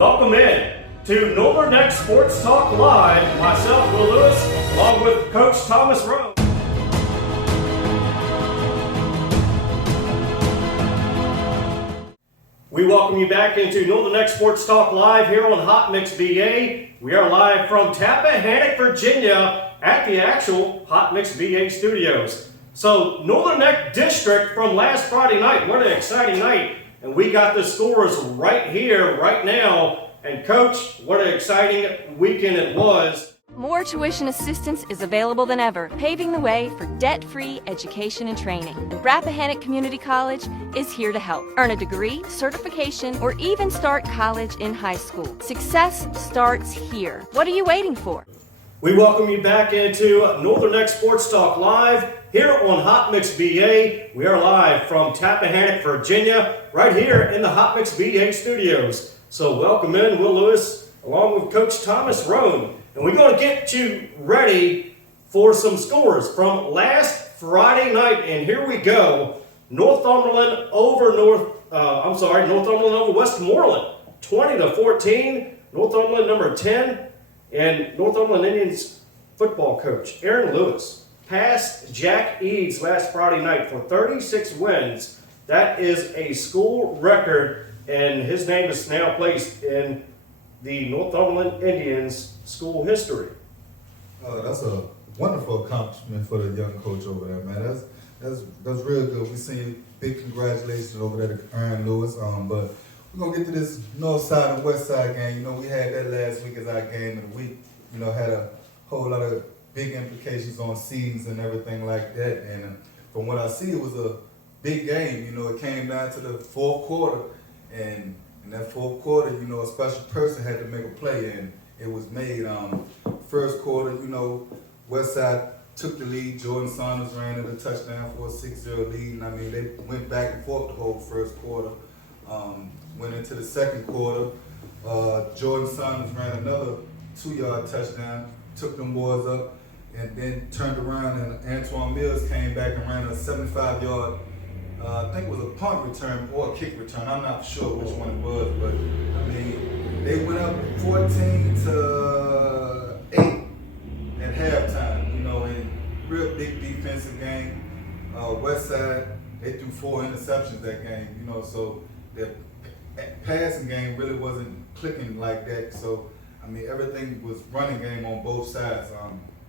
Welcome in to Northern Neck Sports Talk Live. Myself, Will Lewis, along with Coach Thomas Roane. We welcome you back into Northern Neck Sports Talk Live here on Hot Mix BA. We are live from Rappahannock, Virginia at the actual Hot Mix BA studios. So, Northern Neck District from last Friday night. What an exciting night. And we got the scores right here, right now. And Coach, what an exciting weekend it was. More tuition assistance is available than ever, paving the way for debt-free education and training. Rappahannock Community College is here to help. Earn a degree, certification, or even start college in high school. Success starts here. What are you waiting for? We welcome you back into Northern Neck Sports Talk Live here on Hot Mix BA. We are live from Rappahannock, Virginia, right here in the Hot Mix BA studios. So welcome in, Will Lewis, along with Coach Thomas Roane. And we're going to get you ready for some scores from last Friday night. And here we go. Northumberland over Westmoreland, 20-14. Northumberland number 10. And Northumberland Indians football coach Aaron Lewis passed Jack Eads last Friday night for 36 wins. That is a school record, and his name is now placed in the Northumberland Indians school history. That's a wonderful accomplishment for the young coach over there, man. That's real good. We seen big congratulations over there to Aaron Lewis. But we're gonna get to this north side and west side game. You know, we had that last week as our game of the week. You know, had a whole lot of big implications on seedings and everything like that. And from what I see, it was a big game. You know, it came down to the fourth quarter, and in that fourth quarter, you know, a special person had to make a play, and it was made. First quarter, you know, Westside took the lead. Jordan Saunders ran in a touchdown for a 6-0 lead, and I mean, they went back and forth the whole first quarter. Went into the second quarter, Jordan Saunders ran another 2-yard touchdown, took them boys up, and then turned around, and Antoine Mills came back and ran a 75-yard, I think it was a punt return or a kick return. I'm not sure which one it was, but I mean, they went up 14-8 at halftime, you know, in real big defensive game. Westside, they threw 4 interceptions that game, you know, so their passing game really wasn't clicking like that. So, I mean, everything was running game on both sides.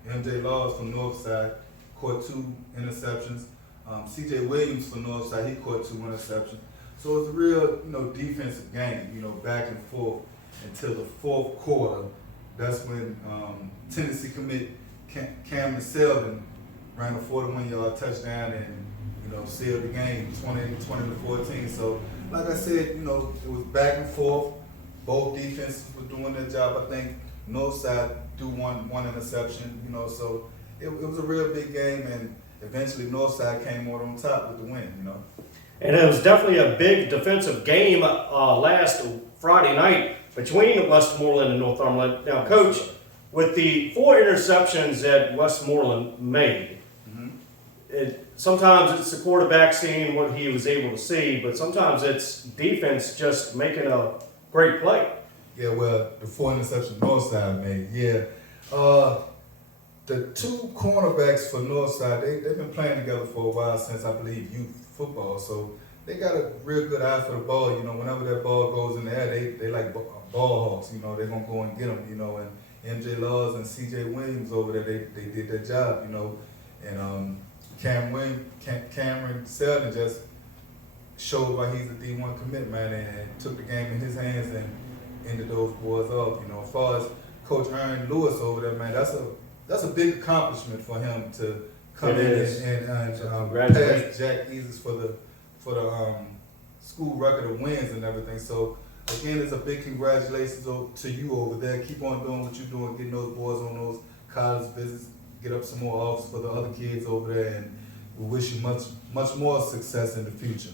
MJ Laws from Northside caught 2 interceptions. CJ Williams from Northside, he caught 2 interceptions. So it was a real, you know, defensive game, you know, back and forth until the fourth quarter. That's when Tennessee commit Cameron Selden ran a 41-yard touchdown and, you know, sealed the game 20-14. So, like I said, you know, it was back and forth. Both defenses were doing their job. I think Northside threw one interception, you know, so it was a real big game, and eventually Northside came out on top with the win, you know. And it was definitely a big defensive game last Friday night between Westmoreland and Northumberland. Now, Coach, with the 4 interceptions that Westmoreland made, sometimes it's the quarterback seeing what he was able to see, but sometimes it's defense just making a great play. Yeah, well, the 4 interceptions Northside made, yeah. The 2 cornerbacks for Northside, they've been playing together for a while since, I believe, youth football. So they got a real good eye for the ball. You know, whenever that ball goes in the air, they like ball hawks. You know, they're going to go and get them, you know. And MJ Laws and CJ Williams over there, they did their job, you know. And Cameron Selden just showed why he's a D1 commit, man, and took the game in his hands and ended those boys off. You know, as far as Coach Aaron Lewis over there, man, that's a big accomplishment for him to come in and pass Jack Eads for the school record of wins and everything. So again, it's a big congratulations to you over there. Keep on doing what you're doing, getting those boys on those college visits, get up some more offers for the other kids over there, and we wish you much more success in the future.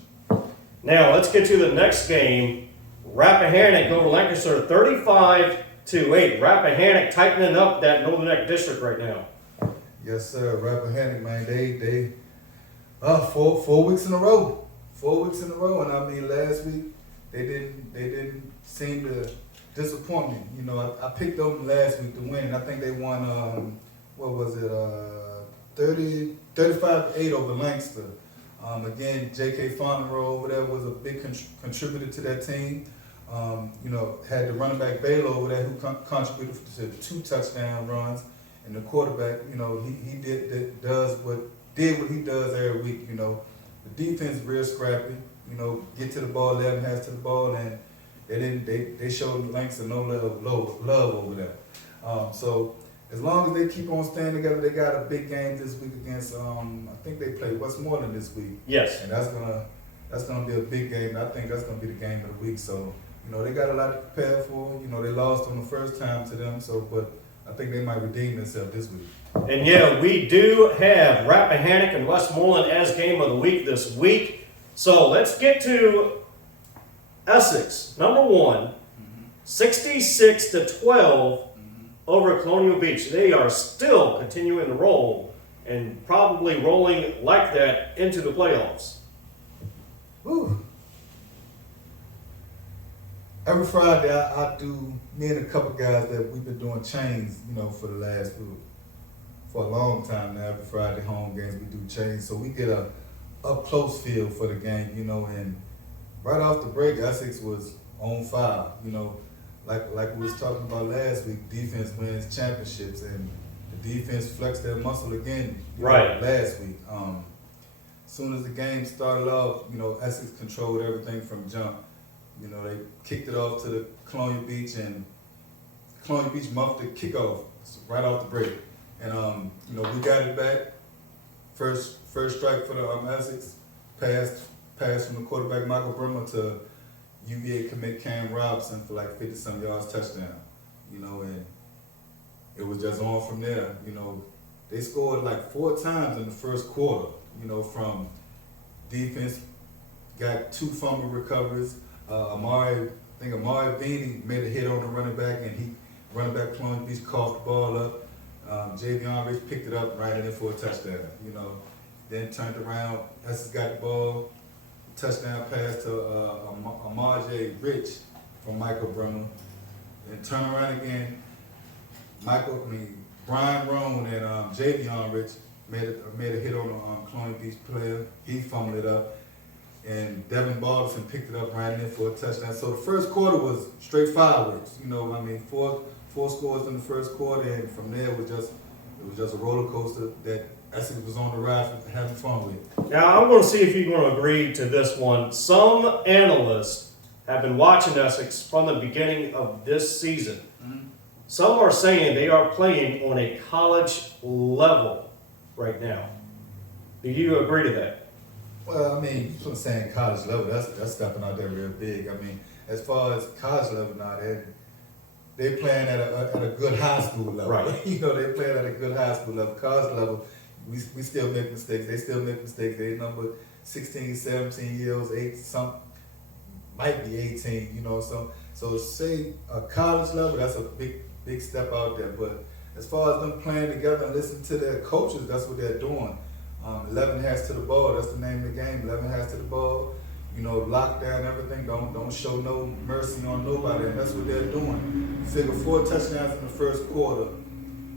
Now let's get to the next game. Rappahannock over Lancaster 35-8. Rappahannock tightening up that Northern Neck district right now. Yes, sir. Rappahannock, man, they 4 weeks in a row. 4 weeks in a row, and I mean last week they didn't seem to disappointment. You know, I picked them last week to win. I think they won, 35-8 over Lancaster. Again, J.K. Fauneroy over there was a big contributor to that team. You know, had the running back Baylor over there who contributed to 2 touchdown runs, and the quarterback, you know, he did what he does every week. You know, the defense real scrappy. You know, get to the ball, 11 hands to the ball, and they showed Lancaster no love over there. So as long as they keep on staying together, they got a big game this week against I think they play Westmoreland this week. Yes. And that's gonna be a big game. I think that's gonna be the game of the week. So, you know, they got a lot to prepare for. You know, they lost on the first time to them, but I think they might redeem themselves this week. And yeah, we do have Rappahannock and Westmoreland as game of the week this week. So let's get to Essex, number 1, 66-12 over Colonial Beach. They are still continuing to roll and probably rolling like that into the playoffs. Woo. Every Friday, me and a couple guys that we've been doing chains, you know, for a long time now. Every Friday home games, we do chains. So we get a up close feel for the game, you know, and right off the break, Essex was on fire, you know, like we was talking about last week. Defense wins championships, and the defense flexed their muscle again, right, last week. As soon as the game started off, you know, Essex controlled everything from jump. You know, they kicked it off to the Colonial Beach, and Colonial Beach muffed the kickoff right off the break, and you know, we got it back. First strike for the Essex, pass from the quarterback Michael Brimmer to UVA commit Cam Robinson for like 50-some yards touchdown. You know, and it was just on from there. You know, they scored like 4 times in the first quarter. You know, from defense, got 2 fumble recoveries. Amari Beanie made a hit on the running back, and running back Colonial Beach coughed the ball up. Javion Rich picked it up, ran it in for a touchdown. You know, then turned around. Essex got the ball, touchdown pass to Amarje Rich from Michael Brimmer. Then turn around again. Brian Roane and Javion Rich made a hit on the Colonial Beach player. He fumbled it up, and Devin Balderson picked it up, ran it in for a touchdown. So the first quarter was straight fireworks. You know, I mean, four scores in the first quarter, and from there it was just a roller coaster that Essex was on the ride for having fun with. Now, I'm going to see if you're going to agree to this one. Some analysts have been watching Essex from the beginning of this season. Mm-hmm. Some are saying they are playing on a college level right now. Do you agree to that? Well, I mean, you're saying college level, that's stepping out there real big. I mean, as far as college level now, they're playing at a good high school level. Right. You know, they're playing at a good high school level. College level, we still make mistakes. They still make mistakes. They number 16, 17 years, 8, some might be 18. You know, so say a college level, that's a big step out there. But as far as them playing together and listening to their coaches, that's what they're doing. 11 hands to the ball. That's the name of the game. 11 hands to the ball. You know, lock down everything. Don't show no mercy on nobody, and that's what they're doing. You figure 4 touchdowns in the first quarter,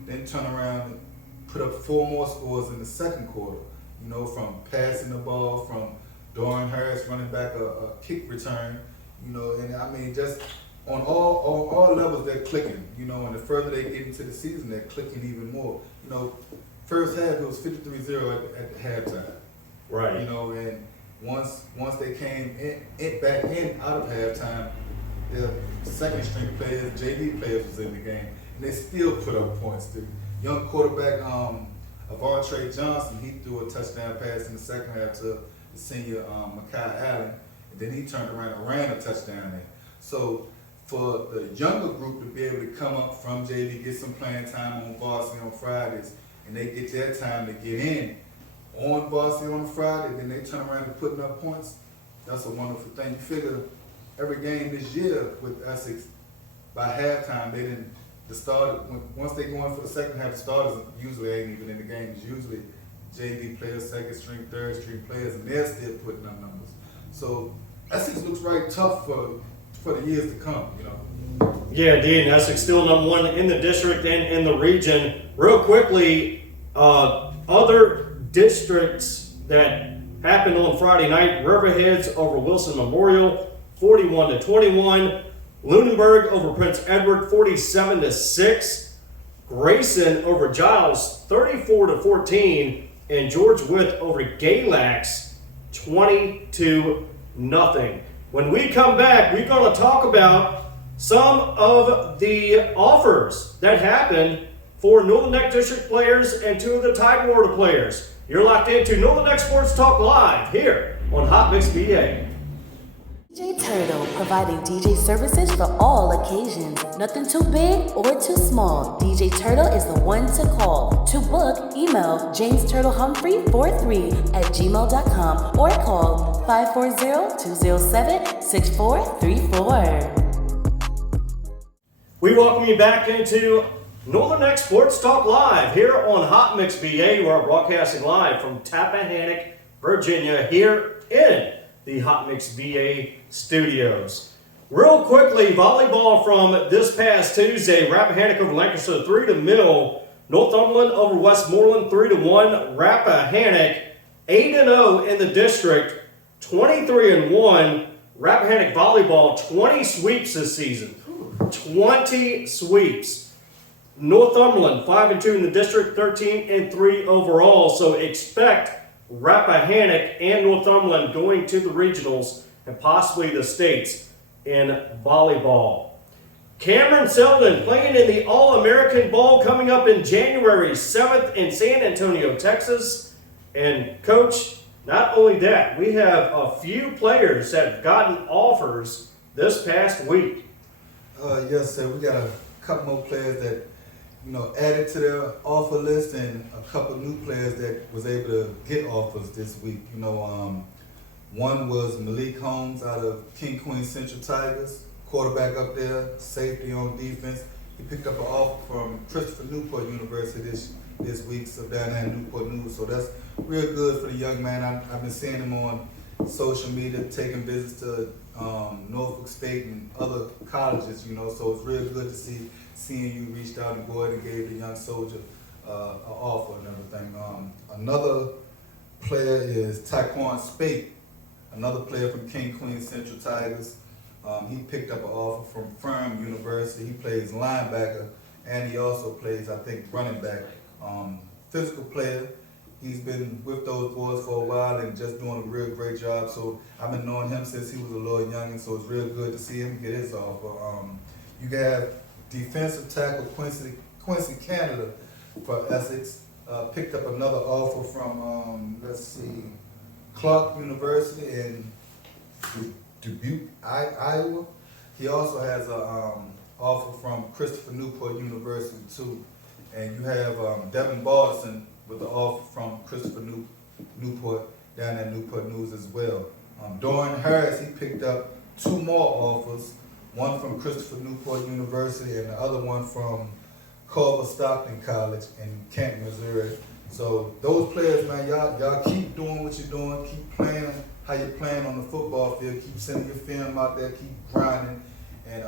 then turn around and put up 4 more scores in the second quarter. You know, from passing the ball, from Dorian Harris running back a kick return. You know, and I mean, just on all levels they're clicking. You know, and the further they get into the season, they're clicking even more. You know, first half it was 53-0 at the halftime. Right. You know, and once they came back in out of halftime, their second string players, JV players was in the game, and they still put up points. The young quarterback, Avontre Johnson, he threw a touchdown pass in the second half to the senior Mekhi Allen, and then he turned around and ran a touchdown there. So for the younger group to be able to come up from JV, get some playing time on varsity on Fridays, and they get their time to get in on varsity on a Friday, then they turn around and putting up points, that's a wonderful thing. You figure every game this year with Essex, by halftime, once they go in for the second half, the starters usually ain't even in the game. It's usually JV players, second string, third string players, and they're still putting up numbers. So Essex looks right tough for the years to come, you know. Yeah, indeed. Essex still number one in the district and in the region. Real quickly, other districts that happened on Friday night: Riverheads over Wilson Memorial, 41-21. Lunenburg over Prince Edward, 47-6. Grayson over Giles, 34-14. And George Wythe over Galax, 20-0. When we come back, we're going to talk about some of the offers that happened for Northern Neck District players and two of the Tidewater players. You're locked into Northern Neck Sports Talk Live here on Hot Mix BA. DJ Turtle, providing DJ services for all occasions. Nothing too big or too small. DJ Turtle is the one to call. To book, email jamesturtlehumphrey43@gmail.com or call 540-207-6434. We welcome you back into Northern Neck Sports Talk Live here on Hot Mix BA. We're broadcasting live from Rappahannock, Virginia, here in the Hot Mix BA studios. Real quickly, volleyball from this past Tuesday: Rappahannock over Lancaster 3-0, Northumberland over Westmoreland 3-1. Rappahannock 8-0 in the district, 23-1. Rappahannock volleyball 20 sweeps this season, 20 sweeps. Northumberland 5-2 in the district, 13-3 overall. So expect Rappahannock and Northumberland going to the regionals and possibly the states in volleyball. Cameron Selden playing in the All-American Bowl coming up in January 7th in San Antonio, Texas. And Coach, not only that, we have a few players that have gotten offers this past week. Yes, sir. We got a couple more players that added to their offer list, and a couple new players that was able to get offers this week. One was Malik Holmes out of King Queen Central Tigers, quarterback up there, safety on defense. He picked up an offer from Christopher Newport University this week, so down there in Newport News. So that's real good for the young man. I've been seeing him on social media taking visits to Norfolk State and other colleges. So it's real good to seeing you reached out and go ahead and gave the young soldier an offer and everything. Another player is Taekwon Spate, another player from King Queen Central Tigers. He picked up an offer from Furman University. He plays linebacker, and he also plays, I think, running back. Physical player. He's been with those boys for a while and just doing a real great job. So I've been knowing him since he was a little youngin', so it's real good to see him get his offer. You got defensive tackle Quincy Canada for Essex. Picked up another offer from, Clark University in Dubuque, Iowa. He also has an offer from Christopher Newport University too. And you have Devin Balderson with the offer from Christopher Newport down at Newport News as well. Dorian Harris, he picked up two more offers, one from Christopher Newport University and the other one from Culver Stockton College in Canton, Missouri. So those players, man, y'all keep doing what you're doing, keep playing how you're playing on the football field, keep sending your film out there, keep grinding, and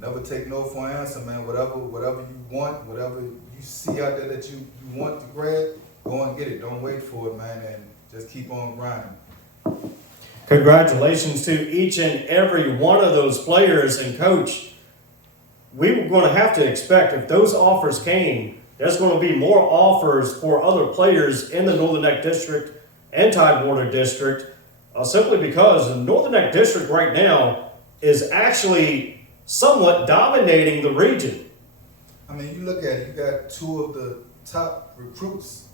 never take no for an answer, man. Whatever you want, whatever you see out there that you want to grab, go and get it. Don't wait for it, man, and just keep on grinding. Congratulations to each and every one of those players. And Coach, we were going to have to expect, if those offers came, there's going to be more offers for other players in the Northern Neck District and Tidewater District, simply because the Northern Neck District right now is actually somewhat dominating the region. I mean, you look at it, you got two of the top recruits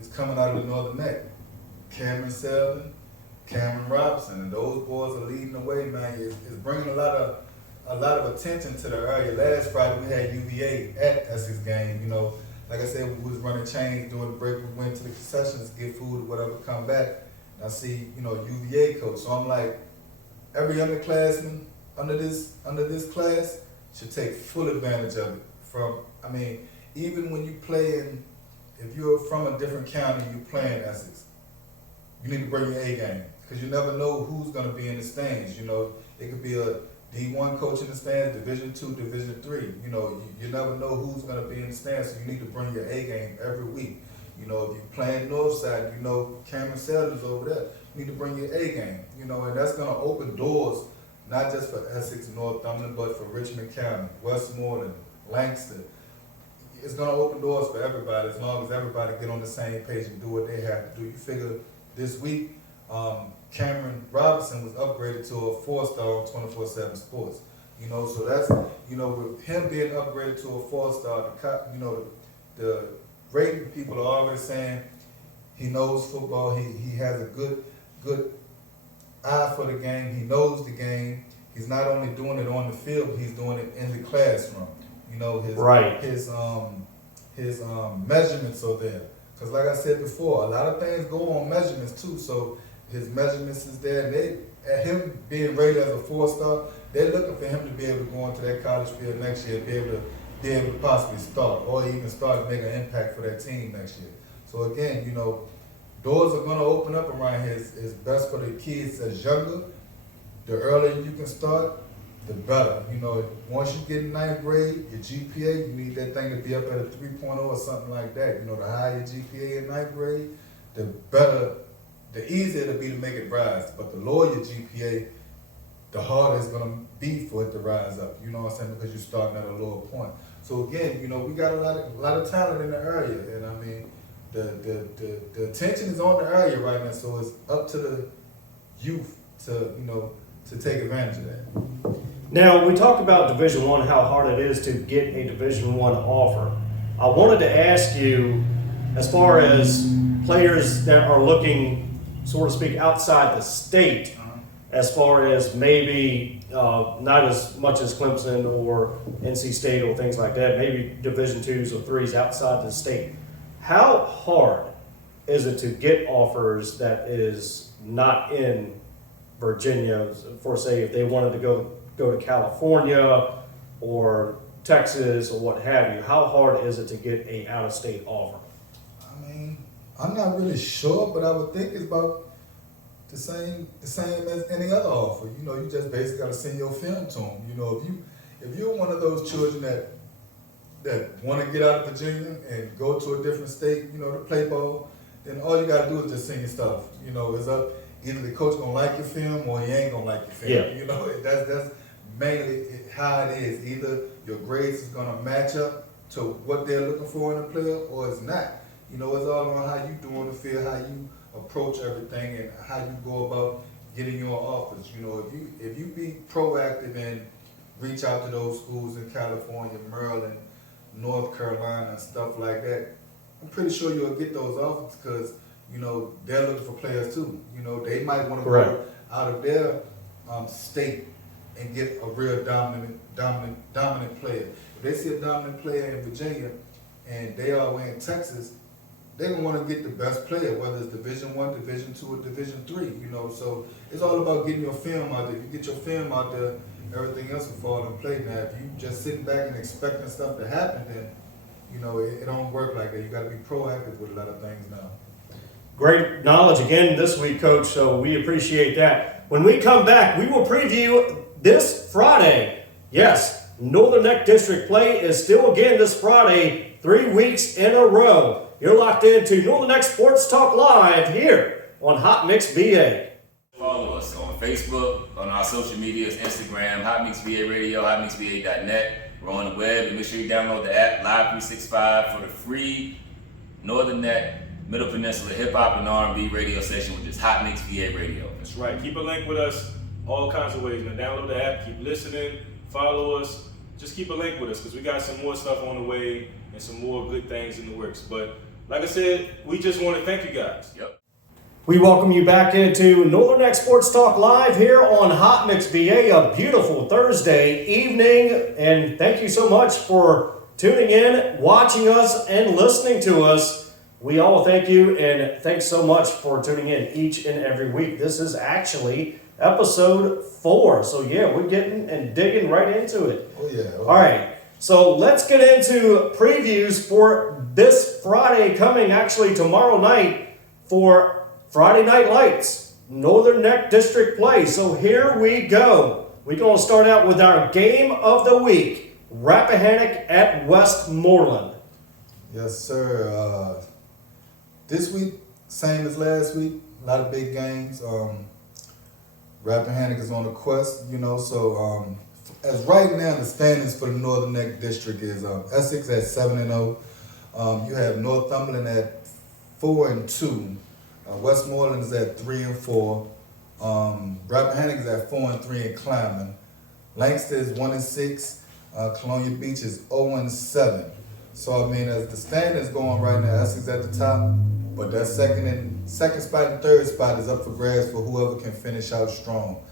is coming out of the Northern Neck. Cameron Selden, Cameron Robinson, and those boys are leading the way, man. It's bringing a lot of attention to the area. Last Friday we had UVA at Essex game. Like I said, we was running chains during the break. We went to the concessions, get food or whatever, come back. And I see, UVA coach. So I'm like, every underclassman under this class should take full advantage of it. Even when you play if you're from a different county, you play in Essex, you need to bring your A game, because you never know who's going to be in the stands. It could be a D1 coach in the stands, Division 2, Division 3. You know, you never know who's going to be in the stands, so you need to bring your A game every week. You know, if you're playing Northside, you know Cameron Sellers over there. You need to bring your A game. You know, and that's going to open doors, not just for Essex and Northumberland, but for Richmond County, Westmoreland, Lancaster. It's going to open doors for everybody as long as everybody get on the same page and do what they have to do. You figure this week, Cameron Robinson was upgraded to a 4-star on 24/7 Sports. You know, so that's, you know, with him being upgraded to a 4-star, you know, the rating people are already saying he knows football. He has a good eye for the game. He knows the game. He's not only doing it on the field, but he's doing it in the classroom. You know, his measurements are there. Because like I said before, a lot of things go on measurements too. So his measurements is there, and at him being rated as a 4-star, they're looking for him to be able to go into that college field next year, be able to possibly start, or even start to make an impact for that team next year. So again, you know, doors are going to open up around here. It's best for the kids that's younger. The earlier you can start, the better. You know, once you get in 9th grade, your GPA, you need that thing to be up at a 3.0 or something like that. You know, the higher your GPA in 9th grade, the better, the easier it'll be to make it rise. But the lower your GPA, the harder it's going to be for it to rise up. You know what I'm saying? Because you're starting at a lower point. So again, you know, we got a lot of talent in the area, and I mean, the attention is on the area right now. So it's up to the youth to, you know, to take advantage of that. Now, we talked about Division I, how hard it is to get a Division I offer. I wanted to ask you, as far as players that are looking, so to speak, outside the state, as far as maybe not as much as Clemson or NC State or things like that, maybe Division IIs or IIIs outside the state. How hard is it to get offers that is not in Virginia, for say if they wanted to go to California or Texas or what have you? How hard is it to get a out-of-state offer? I mean, I'm not really sure, but I would think it's about the same as any other offer. You know, you just basically got to send your film to them. You know, if you're one of those children that want to get out of Virginia and go to a different state, you know, to play ball, then all you got to do is just send your stuff. You know, it's up. Either the coach gonna like your film or he ain't gonna like your film. Yeah. You know, that's mainly how it is. Either your grades is gonna match up to what they're looking for in a player, or it's not. You know, it's all on how you do on the field, how you approach everything, and how you go about getting your offers. You know, if you be proactive and reach out to those schools in California, Maryland, North Carolina, and stuff like that, I'm pretty sure you'll get those offers because, you know, they're looking for players too. You know, they might want to go out of their state and get a real dominant player. If they see a dominant player in Virginia and they are away in Texas, they're gonna want to get the best player, whether it's Division I, Division II, or Division III. You know, so it's all about getting your film out there. If you get your film out there, everything else will fall in place. Now, if you just sitting back and expecting stuff to happen, then, you know, it don't work like that. You got to be proactive with a lot of things now. Great knowledge again this week, Coach, so we appreciate that. When we come back, we will preview this Friday. Yes, Northern Neck District play is still again this Friday, 3 weeks in a row. You're locked into Northern Neck Sports Talk Live here on Hot Mix BA. Follow us on Facebook, on our social medias, Instagram, Hot Mix BA Radio, hotmixba.net. We're on the web, and make sure you download the app Live 365 for the free Northern Neck Middle Peninsula Hip Hop and R&B radio station, which is Hot Mix VA Radio. That's right. Keep a link with us all kinds of ways. Now download the app, keep listening, follow us. Just keep a link with us because we got some more stuff on the way and some more good things in the works. But like I said, we just want to thank you guys. Yep. We welcome you back into Northern Neck Sports Talk Live here on Hot Mix VA, a beautiful Thursday evening. And thank you so much for tuning in, watching us, and listening to us. We all thank you, and thanks so much for tuning in each and every week. This is actually episode 4. So yeah, we're getting and digging right into it. Oh yeah. All right. So let's get into previews for this Friday, coming actually tomorrow night for Friday Night Lights, Northern Neck District play. So here we go. We're going to start out with our game of the week, Rappahannock at Westmoreland. Yes, sir. This week, same as last week, a lot of big games. Rappahannock is on the quest, so as right now, the standings for the Northern Neck District is Essex at 7-0. You have Northumberland at 4-2. Westmoreland is at 3-4. Rappahannock is at 4-3 and climbing. Lancaster is 1-6. Colonial Beach is 0-7. So as the standings going right now, Essex at the top, but that second spot and third spot is up for grabs for whoever can finish out strong.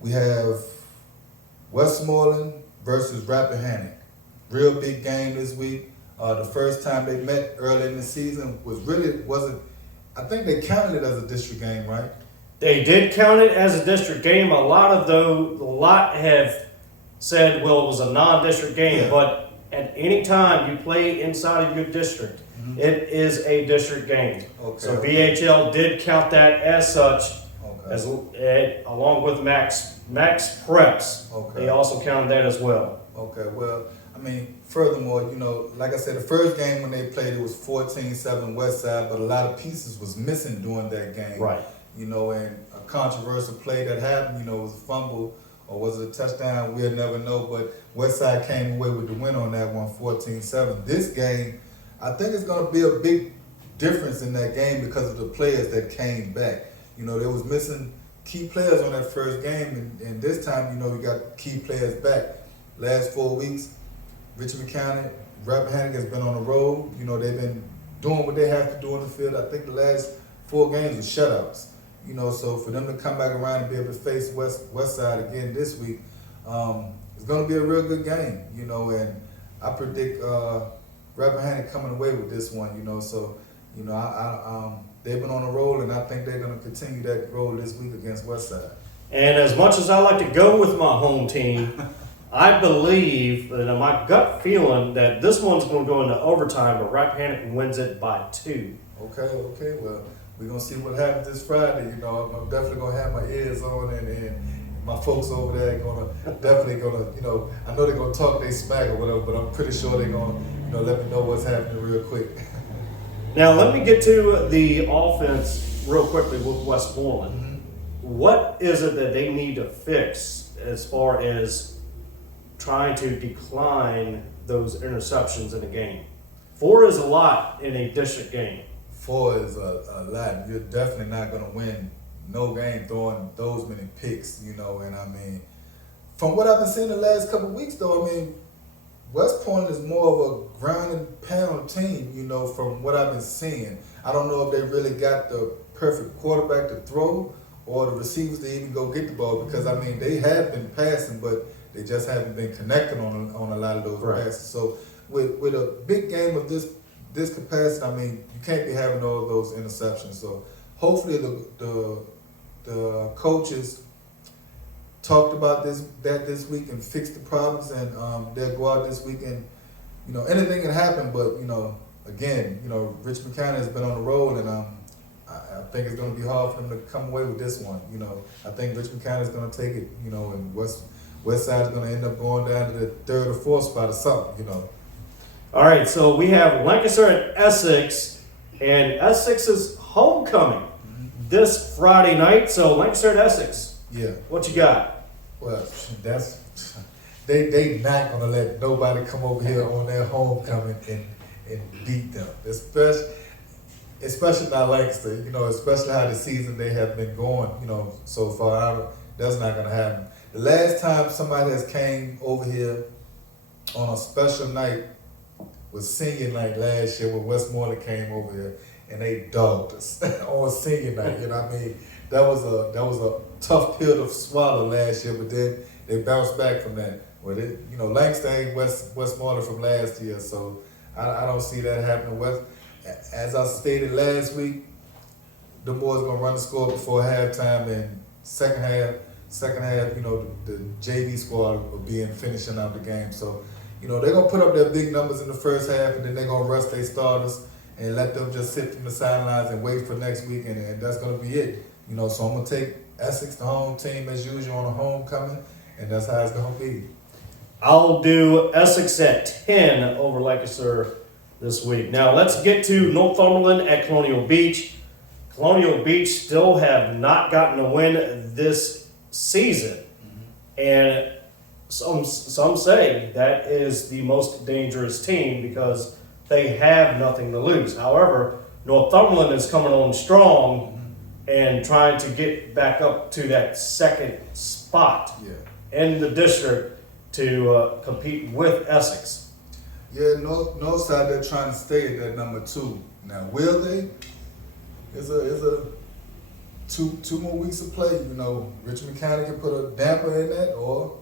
We have Westmoreland versus Rappahannock. Real big game this week. The first time they met early in the season wasn't. I think they counted it as a district game, right? They did count it as a district game. A lot have said, well, it was a non-district game, Yeah. but at any time you play inside of your district, it is a district game. Okay. So BHL did count that as such, Okay. along with Max Preps. Okay. They also counted that as well. Okay, well, furthermore, like I said, the first game when they played, it was 14-7 West Side, but a lot of pieces was missing during that game. Right. And a controversial play that happened, was a fumble or was it a touchdown, we'll never know, but West Side came away with the win on that one, 14-7. This game, I think it's going to be a big difference in that game because of the players that came back. They was missing key players on that first game, and this time, we got key players back. Last 4 weeks, Richmond County, Rappahannock has been on the road. They've been doing what they have to do in the field. I think the last 4 games were shutouts. So for them to come back around and be able to face West Side again this week, it's going to be a real good game. And I predict Rappahannock coming away with this one. So they've been on a roll, and I think they're going to continue that roll this week against West Side. And as much as I like to go with my home team, I believe, and my gut feeling, that this one's going to go into overtime, but Rappahannock wins it by 2. Okay. Well, we're going to see what happens this Friday. I'm definitely going to have my ears on, and my folks over there definitely going to, I know they're going to talk their smack or whatever, but I'm pretty sure they're going to, let me know what's happening real quick. Now, let me get to the offense real quickly with Westmoreland. Mm-hmm. What is it that they need to fix as far as trying to decline those interceptions in a game? 4 is a lot in a district game. 4 is a lot. You're definitely not going to win no game throwing those many picks, and from what I've been seeing the last couple of weeks, though, West Point is more of a ground and pound team, from what I've been seeing. I don't know if they really got the perfect quarterback to throw or the receivers to even go get the ball, because, they have been passing, but they just haven't been connecting on a lot of those passes. So with a big game of this capacity, you can't be having all of those interceptions. So hopefully the coaches talked about this week and fixed the problems, and they'll go out this week and anything can happen. But again, Richmond County has been on the roll, and I think it's going to be hard for them to come away with this one. I think Richmond County is going to take it. And West Side is going to end up going down to the 3rd or 4th spot or something. All right, so we have Lancaster and Essex, and Essex's homecoming this Friday night. So Lancaster and Essex, Yeah. what you got? Well, they not gonna let nobody come over here on their homecoming and beat them. Especially not Lancaster, especially how the season they have been going, so far. That's not gonna happen. The last time somebody has came over here on a special night was senior night last year when Westmoreland came over here and they dogged us on senior night. That was a tough pill to swallow last year, but then they bounced back from that. Well, Lancaster ain't Westmoreland from last year, so I don't see that happening. As I stated last week, the boys gonna run the score before halftime, and second half, the JV squad will be finishing out the game. So, they're gonna put up their big numbers in the first half, and then they're gonna rest their starters and let them just sit from the sidelines and wait for next week, and that's gonna be it. So I'm gonna take Essex, the home team as usual on a homecoming, and that's how it's going to be. I'll do Essex at 10 over Lancaster this week. Now let's get to Northumberland at Colonial Beach. Colonial Beach still have not gotten a win this season. And some say that is the most dangerous team because they have nothing to lose. However, Northumberland is coming on strong and trying to get back up to that second spot in the district to compete with Essex. Yeah, Northside, they're trying to stay at that number 2. Now, will they? Is a two more weeks of play. You know, Richmond County can put a damper in that, or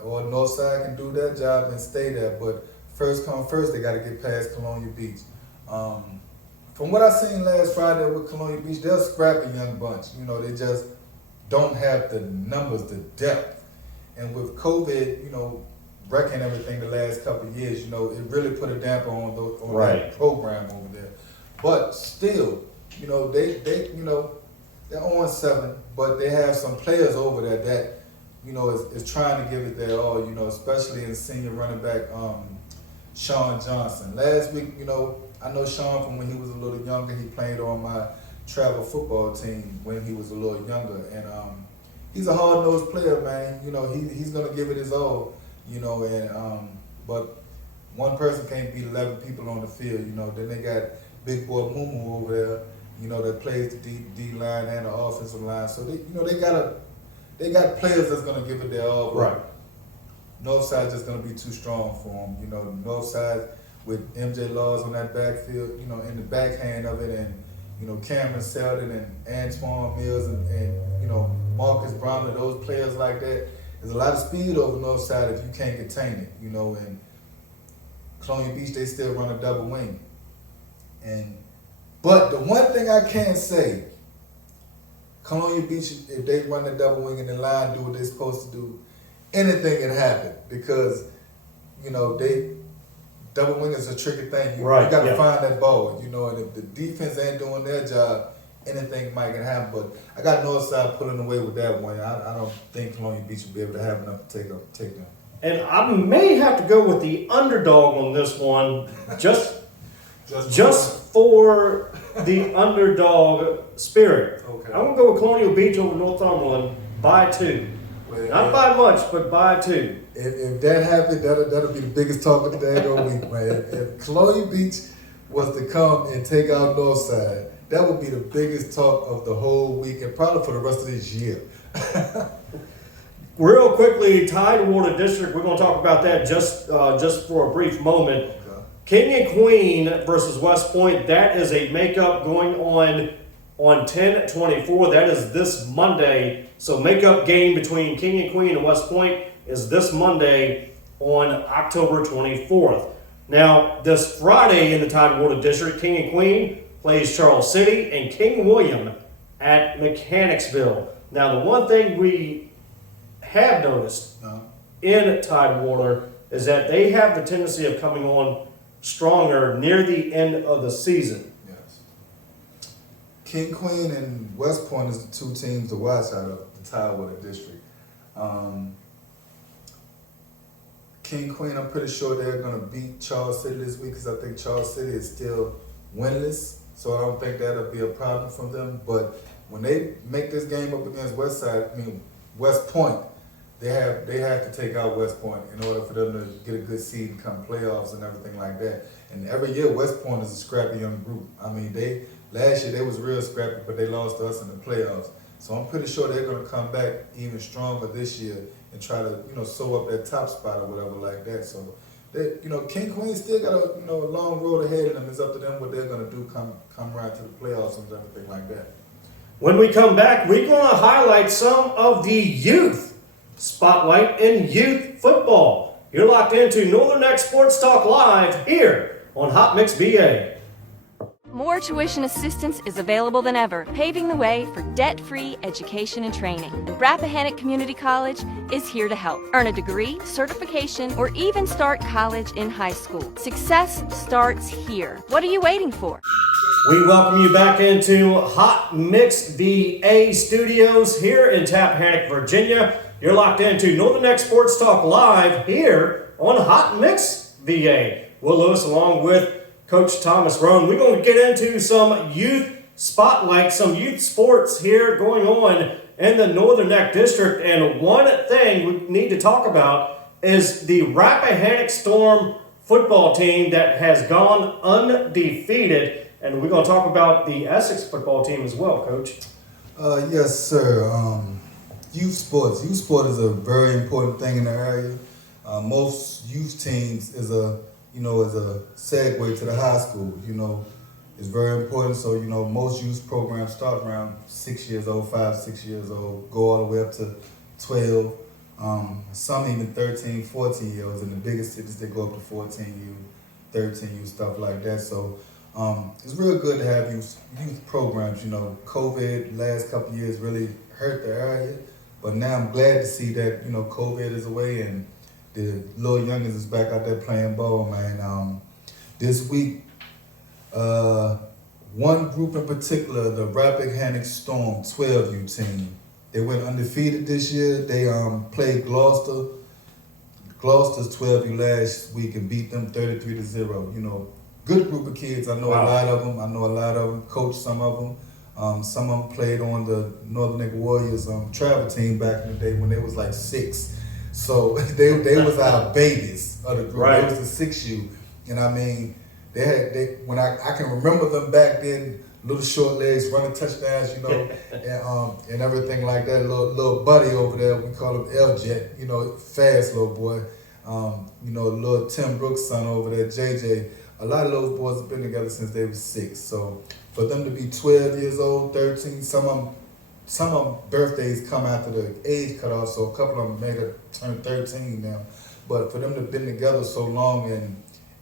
Northside can do that job and stay there. But first come first, they got to get past Colonial Beach. From what I seen last Friday with Colonial Beach, they're a scrappy young bunch. You know, they just don't have the numbers, the depth. And with COVID, you know, wrecking everything the last couple of years, you know, it really put a damper on that program over there. But still, you know, they're on 7, but they have some players over there that, you know, is trying to give it their all, you know, especially in senior running back Sean Johnson. Last week, you know, I know Sean from when he was a little younger. He played on my travel football team when he was a little younger, and he's a hard-nosed player, man. You know, he's gonna give it his all, you know, and but one person can't beat 11 people on the field, you know. Then they got big boy Mumu over there, you know, that plays the D line and the offensive line. So they, you know, they got players that's gonna give it their all. Right. Northside's just gonna be too strong for them. You know, Northside with MJ Laws on that backfield, you know, in the backhand of it, and you know, Cameron Selden and Antoine Mills and you know, Marcus Bromley, those players like that. There's a lot of speed over Northside if you can't contain it, you know. And Colonial Beach, they still run a double wing. But the one thing I can say, Colonial Beach, if they run the double wing and the line do what they're supposed to do, anything can happen because, you know, double wing is a tricky thing. You got to find that ball, you know, and if the defense ain't doing their job, anything might can happen. But I got Northside pulling away with that one. I don't think Colonial Beach will be able to have enough to take them. And I may have to go with the underdog on this one, just for the underdog spirit. Okay. I'm going to go with Colonial Beach over Northumberland by 2. Not by much, but by 2. If that happened, that'll be the biggest talk of the day all week, man. If Colonial Beach was to come and take out Northside, that would be the biggest talk of the whole week and probably for the rest of this year. Real quickly, Tidewater District, we're going to talk about that just for a brief moment. Okay. King and Queen versus West Point, that is a makeup going on 10/24. That is this Monday. So makeup game between King and Queen and West Point is this Monday on October 24th. Now, this Friday in the Tidewater District, King and Queen plays Charles City and King William at Mechanicsville. Now, the one thing we have noticed in Tidewater is that they have the tendency of coming on stronger near the end of the season. Yes. King, Queen, and West Point is the 2 teams to watch out of the Tidewater District. King, Queen, I'm pretty sure they're going to beat Charles City this week because I think Charles City is still winless. So I don't think that'll be a problem for them. But when they make this game up against West Point, they have to take out West Point in order for them to get a good seed and come playoffs and everything like that. And every year West Point is a scrappy young group. I mean, last year they was real scrappy, but they lost to us in the playoffs. So I'm pretty sure they're going to come back even stronger this year and try to, you know, sew up that top spot or whatever like that. So they, you know, King Queen still got a long road ahead of them. It's up to them what they're going to do come right to the playoffs and everything like that. When we come back, we're going to highlight some of the youth spotlight in youth football. You're locked into Northern Neck Sports Talk Live here on Hot Mix BA. More tuition assistance is available than ever, paving the way for debt-free education and training. Rappahannock Community College is here to help. Earn a degree, certification, or even start college in high school. Success starts here. What are you waiting for? We welcome you back into Hot Mix VA Studios here in Rappahannock, Virginia. You're locked into Northern Neck Sports Talk Live here on Hot Mix VA. Will Lewis along with Coach Thomas Roane. We're going to get into some youth spotlight, some youth sports here going on in the Northern Neck District. And one thing we need to talk about is the Rappahannock Storm football team that has gone undefeated. And we're going to talk about the Essex football team as well, Coach. Yes, sir. Youth sports. Youth sport is a very important thing in the area. Most youth teams is a segue to the high school. It's very important. So, most youth programs start around 6 years old, 5, 6 years old, go all the way up to 12. Some even 13, 14 year olds. In the biggest cities, they go up to 14 13 stuff like that. So, it's real good to have youth programs. COVID last couple of years really hurt the area, but now I'm glad to see that COVID is away and the little youngins is back out there playing ball, man. This week, one group in particular, the Rappahannock Storm 12U team, they went undefeated this year. They played Gloucester's 12U last week and beat them 33-0. Good group of kids. I know a lot of them. Coached some of them. Some of them played on the Northern Neck Warriors travel team back in the day when they was like 6. So they was our babies of the group. Right. They was the 6U. And I mean, when I can remember them back then, little short legs, running touchdowns, and everything like that. Little buddy over there, we call him L-Jet, fast little boy. Little Tim Brooks' son over there, JJ. A lot of those boys have been together since they were 6. So for them to be 12 years old, 13, some of them birthdays come after the age cutoff, so a couple of them made it turn 13 now. But for them to have been together so long,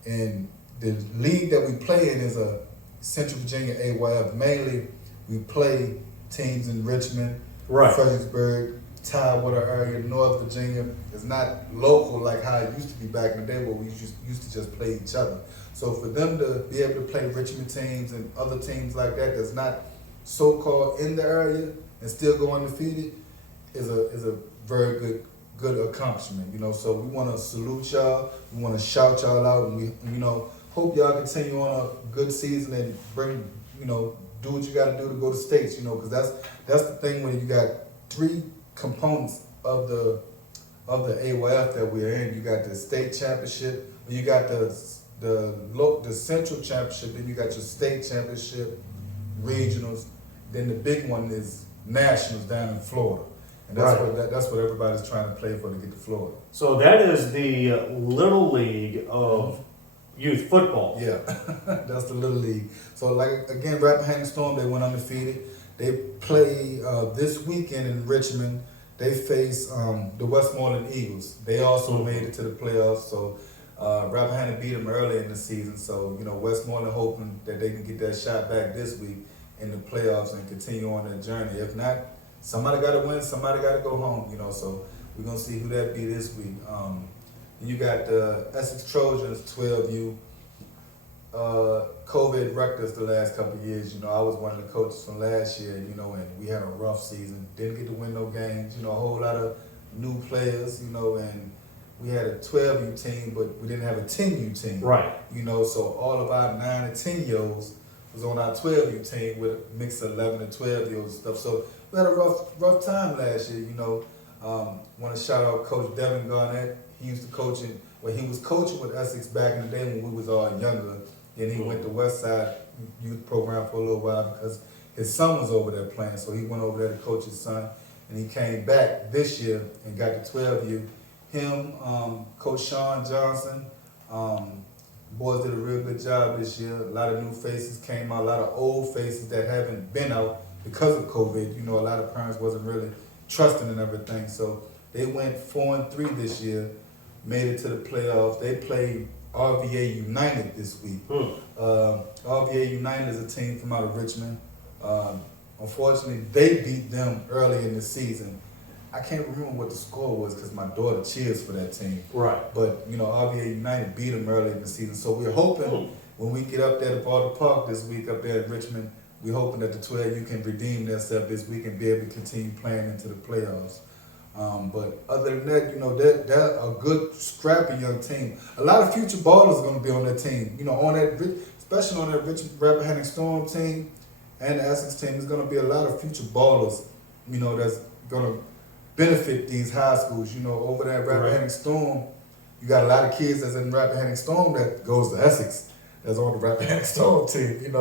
and the league that we play in is a Central Virginia AYF. Mainly, we play teams in Richmond, Fredericksburg, Tidewater area, North Virginia. It's not local like how it used to be back in the day where we used to just play each other. So for them to be able to play Richmond teams and other teams like that that's not so-called in the area and still go undefeated is a very good accomplishment. So we want to salute y'all. We want to shout y'all out, and we hope y'all continue on a good season and bring do what you got to do to go to states. Because that's the thing when you got 3 components of the AYF that we're in. You got the state championship, you got the central championship, then you got your state championship, regionals, then the big one is nationals down in Florida. And that's what everybody's trying to play for to get to Florida. So that is the Little League of youth football. Yeah, that's the Little League. So again, Rappahannock Storm, they went undefeated. They play this weekend in Richmond. They face the Westmoreland Eagles. They also made it to the playoffs. So Rappahannock beat them early in the season. So Westmoreland hoping that they can get that shot back this week in the playoffs and continue on their journey. If not, somebody got to win. Somebody got to go home. So we're gonna see who that be this week. You got the Essex Trojans 12U. COVID wrecked us the last couple of years. I was one of the coaches from last year, and we had a rough season. Didn't get to win no games, a whole lot of new players, and we had a 12U team, but we didn't have a 10U team. Right. So all of our 9 and 10-year-olds was on our 12U team with a mix of 11 and 12-year-olds and stuff. So we had a rough time last year, Want to shout out Coach Devin Garnett. He used to coaching, he was coaching with Essex back in the day when we was all younger. And he went to Westside Youth Program for a little while because his son was over there playing. So he went over there to coach his son. And he came back this year and got the 12U. Him, Coach Sean Johnson, boys did a real good job this year. A lot of new faces came out, a lot of old faces that haven't been out because of COVID. A lot of parents wasn't really trusting and everything. So they went 4-3 this year, made it to the playoffs. They played RVA United this week. RVA United is a team from out of Richmond. Unfortunately, they beat them early in the season. I can't remember what the score was because my daughter cheers for that team. Right. But, RVA United beat them early in the season. So we're hoping when we get up there to Balder Park this week up there in Richmond, we're hoping that the 12U can redeem themselves this week and be able to continue playing into the playoffs. But other than that, they're a good, scrappy young team. A lot of future ballers are going to be on that team. Especially on that Rappahannock Storm team and the Essex team, there's going to be a lot of future ballers, that's going to benefit these high schools. Over there at Rappahannock Storm, you got a lot of kids that's in Rappahannock Storm that goes to Essex, that's on the Rappahannock Storm team,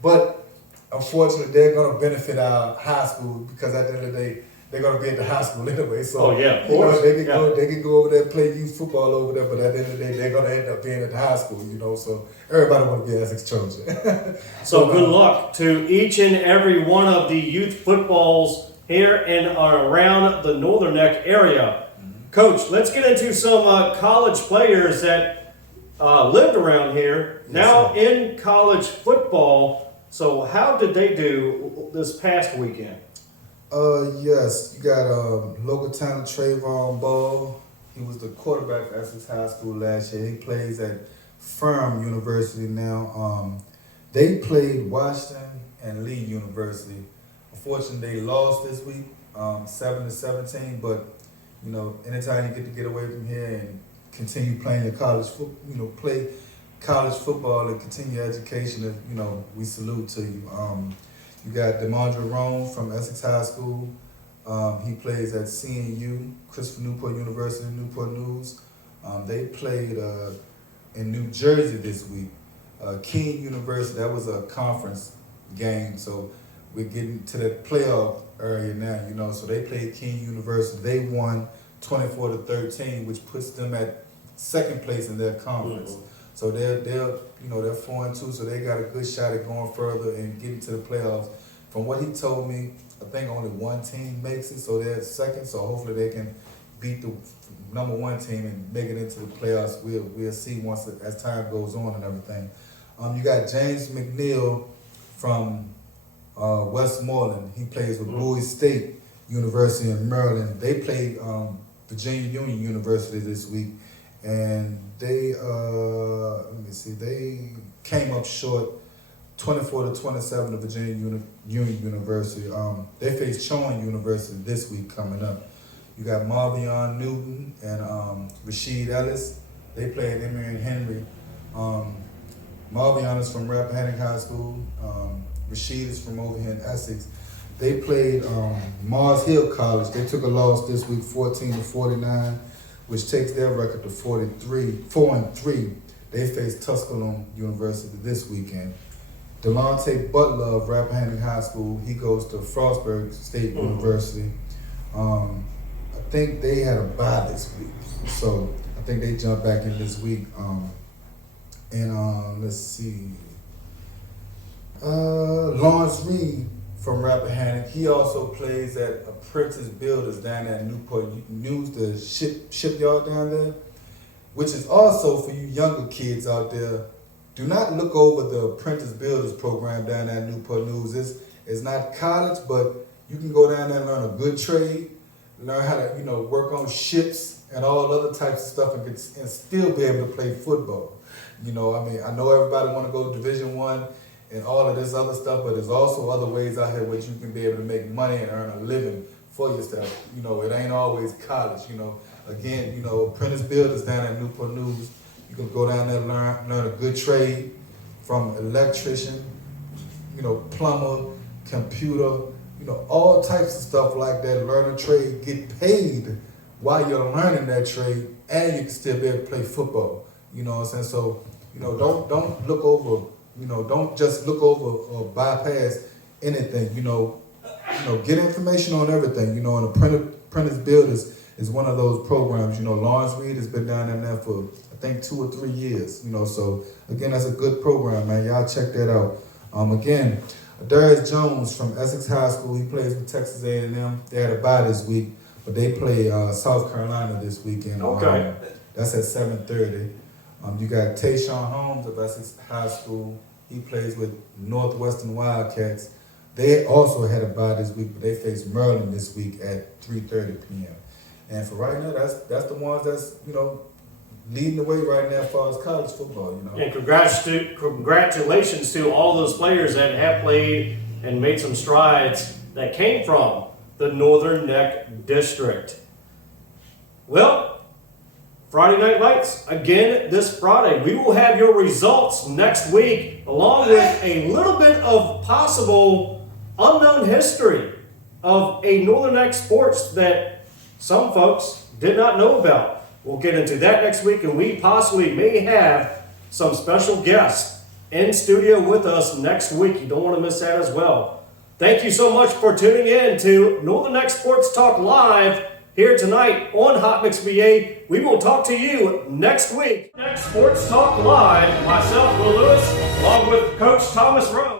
But unfortunately, they're going to benefit our high school because at the end of the day, they're going to be at the high school anyway. So, of course. They can go over there and play youth football over there, but at the end of the day, they're going to end up being at the high school, So everybody want to be an Essex Trojan. So good luck to each and every one of the youth footballs here and around the Northern Neck area. Coach, let's get into some college players that lived around here, now in college football. So how did they do this past weekend? Yes, you got local talent Trayvon Ball. He was the quarterback for Essex High School last year. He plays at Firm University now. They played Washington and Lee University. Unfortunately, they lost this week, 7-17. But anytime you get away from here and continue playing your college football, play college football and continue your education, we salute to you. You got Roane from Essex High School. He plays at CNU, Christopher Newport University, Newport News. They played in New Jersey this week. King University, that was a conference game, so we're getting to the playoff area now, So they played King University. They won 24-13, which puts them at second place in their conference. Mm-hmm. So they're 4-2, so they got a good shot at going further and getting to the playoffs. From what he told me, I think only one team makes it, so they're second. So hopefully they can beat the number one team and make it into the playoffs. We'll see once as time goes on and everything. You got James McNeil from Westmoreland. He plays with Bowie State University in Maryland. They played Virginia Union University this week. And they, they came up short 24-27 to Virginia Union University. They face Chowan University this week coming up. You got Marvion Newton and Rasheed Ellis. They play at Emory and Henry. Marvion is from Rappahannock High School. Rasheed is from over here in Essex. They played Mars Hill College. They took a loss this week, 14-49. Which takes their record to 4-3. They face Tusculum University this weekend. Delonte Butler of Rappahannock High School, he goes to Frostburg State University. I think they had a bye this week, so I think they jumped back in this week. Let's see. Lawrence Reed from Rappahannock. He also plays at Apprentice Builders down at Newport News, the shipyard down there, which is also for you younger kids out there. Do not look over the Apprentice Builders program down at Newport News. It's not college, but you can go down there and learn a good trade, learn how to work on ships and all other types of stuff, and still be able to play football. I know everybody want to go to Division I. And all of this other stuff, but there's also other ways out here which you can be able to make money and earn a living for yourself. It ain't always college. Again, Apprentice Builders down at Newport News. You can go down there and learn a good trade from electrician, plumber, computer, all types of stuff like that. Learn a trade, get paid while you're learning that trade, and you can still be able to play football. You know what I'm saying? So, don't look over. Don't just look over or bypass anything. Get information on everything. And Apprentice Builders is one of those programs. Lawrence Reed has been down there for I think 2 or 3 years. So again, that's a good program, man. Y'all check that out. Again, Darius Jones from Essex High School. He plays with Texas A&M. They had a bye this week, but they play South Carolina this weekend. Okay. That's at 7:30. You got Tayshawn Holmes of Essex High School. He plays with Northwestern Wildcats. They also had a bye this week, but they face Maryland this week at 3:30 p.m. And for right now, that's the ones that's leading the way right now as far as college football. You know. And congratulations to all those players that have played and made some strides that came from the Northern Neck District. Well, Friday Night Lights again this Friday. We will have your results next week, along with a little bit of possible unknown history of a Northern Neck sports that some folks did not know about. We'll get into that next week, and we possibly may have some special guests in studio with us next week. You don't want to miss that as well. Thank you so much for tuning in to Northern Neck Sports Talk Live here tonight on Hot Mix BA. We will talk to you next week. Next Sports Talk Live, myself, Will Lewis, along with Coach Thomas Roane.